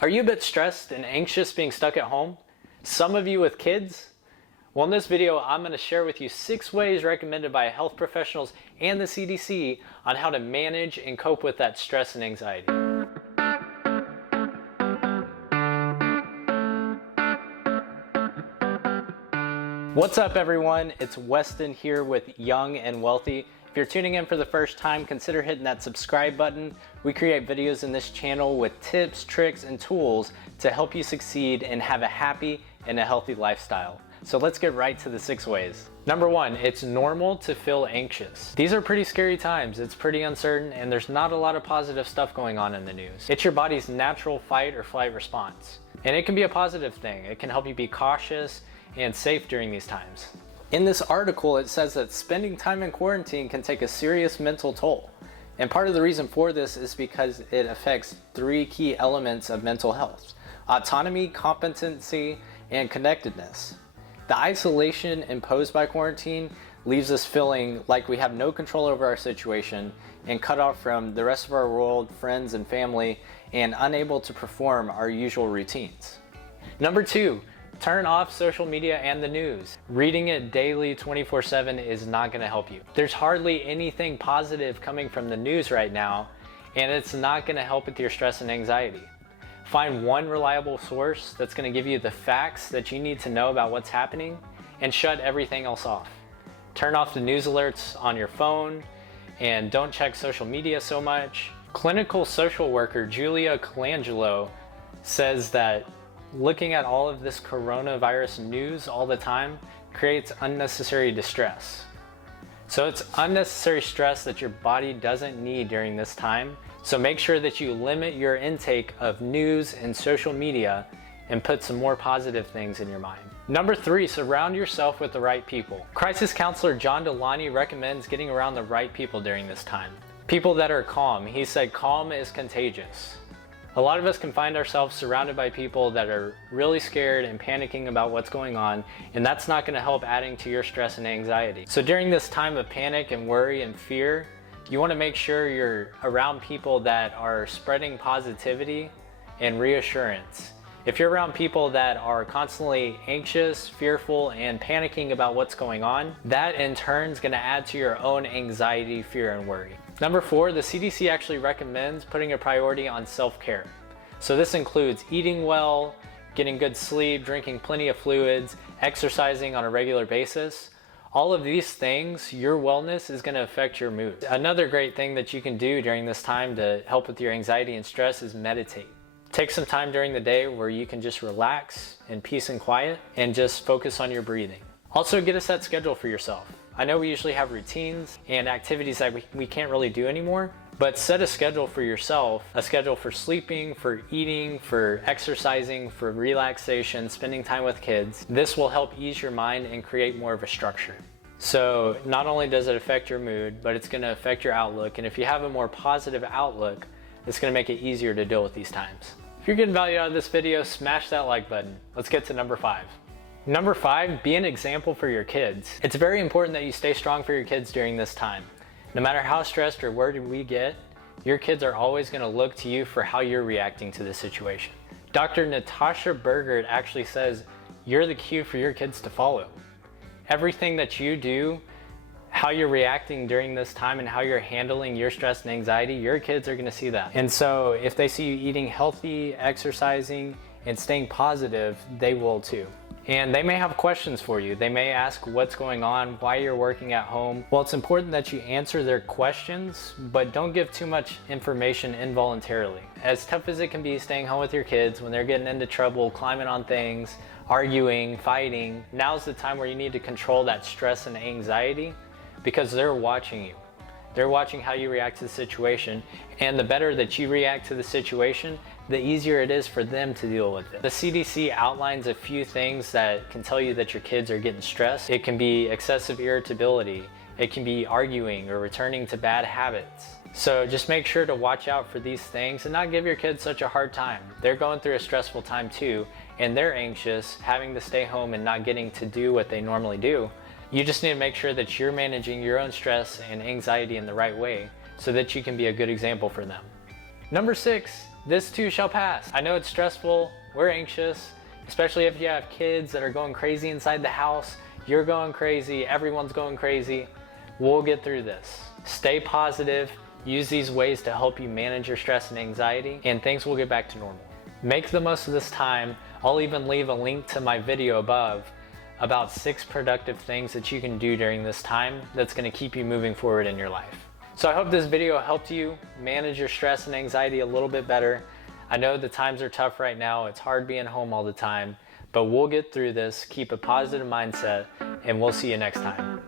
Are you a bit stressed and anxious being stuck at home? Some of you with kids? Well, in this video, I'm going to share with you 6 ways recommended by health professionals and the CDC on how to manage and cope with that stress and anxiety. What's up, everyone? It's Weston here with Young and Wealthy. If you're tuning in for the first time, consider hitting that subscribe button. We create videos in this channel with tips, tricks, and tools to help you succeed and have a happy and a healthy lifestyle. So let's get right to the 6 ways. Number 1, it's normal to feel anxious. These are pretty scary times. It's pretty uncertain and there's not a lot of positive stuff going on in the news. It's your body's natural fight or flight response. And it can be a positive thing. It can help you be cautious and safe during these times. In this article, it says that spending time in quarantine can take a serious mental toll. And part of the reason for this is because it affects 3 key elements of mental health: autonomy, competency, and connectedness. The isolation imposed by quarantine leaves us feeling like we have no control over our situation and cut off from the rest of our world, friends and family, and unable to perform our usual routines. Number 2, turn off social media and the news. Reading it daily 24/7 is not going to help you. There's hardly anything positive coming from the news right now, and it's not going to help with your stress and anxiety. Find one reliable source that's going to give you the facts that you need to know about what's happening and shut everything else off. Turn off the news alerts on your phone and don't check social media so much. Clinical social worker Julia Colangelo says that looking at all of this coronavirus news all the time creates unnecessary distress. So it's unnecessary stress that your body doesn't need during this time. So make sure that you limit your intake of news and social media and put some more positive things in your mind. Number 3, surround yourself with the right people. Crisis counselor John Delani recommends getting around the right people during this time. People that are calm. He said calm is contagious. A lot of us can find ourselves surrounded by people that are really scared and panicking about what's going on, and that's not going to help adding to your stress and anxiety. So during this time of panic and worry and fear, you want to make sure you're around people that are spreading positivity and reassurance. If you're around people that are constantly anxious, fearful, and panicking about what's going on, that in turn is going to add to your own anxiety, fear, and worry. Number 4, the CDC actually recommends putting a priority on self-care. So this includes eating well, getting good sleep, drinking plenty of fluids, exercising on a regular basis. All of these things, your wellness is going to affect your mood. Another great thing that you can do during this time to help with your anxiety and stress is meditate. Take some time during the day where you can just relax in peace and quiet and just focus on your breathing. Also, get a set schedule for yourself. I know we usually have routines and activities that we can't really do anymore, but set a schedule for yourself, a schedule for sleeping, for eating, for exercising, for relaxation, spending time with kids. This will help ease your mind and create more of a structure. So not only does it affect your mood, but it's going to affect your outlook. And if you have a more positive outlook, it's going to make it easier to deal with these times. If you're getting value out of this video, smash that like button. Let's get to number 5. Number 5, be an example for your kids. It's very important that you stay strong for your kids during this time. No matter how stressed or worried we get, your kids are always going to look to you for how you're reacting to this situation. Dr. Natasha Burgert actually says you're the cue for your kids to follow. Everything that you do, how you're reacting during this time and how you're handling your stress and anxiety, your kids are going to see that. And so if they see you eating healthy, exercising, and staying positive, they will too. And they may have questions for you. They may ask what's going on, why you're working at home. Well, it's important that you answer their questions, but don't give too much information involuntarily. As tough as it can be staying home with your kids when they're getting into trouble, climbing on things, arguing, fighting, now's the time where you need to control that stress and anxiety because they're watching you. They're watching how you react to the situation, and the better that you react to the situation, the easier it is for them to deal with it. The CDC outlines a few things that can tell you that your kids are getting stressed. It can be excessive irritability. It can be arguing or returning to bad habits. So just make sure to watch out for these things and not give your kids such a hard time. They're going through a stressful time too, and they're anxious, having to stay home and not getting to do what they normally do. You just need to make sure that you're managing your own stress and anxiety in the right way so that you can be a good example for them. Number 6, this too shall pass. I know it's stressful, we're anxious, especially if you have kids that are going crazy inside the house. You're going crazy, everyone's going crazy. We'll get through this. Stay positive, use these ways to help you manage your stress and anxiety, and things will get back to normal. Make the most of this time. I'll even leave a link to my video above about 6 productive things that you can do during this time that's going to keep you moving forward in your life. So I hope this video helped you manage your stress and anxiety a little bit better. I know the times are tough right now. It's hard being home all the time, but we'll get through this. Keep a positive mindset, and we'll see you next time.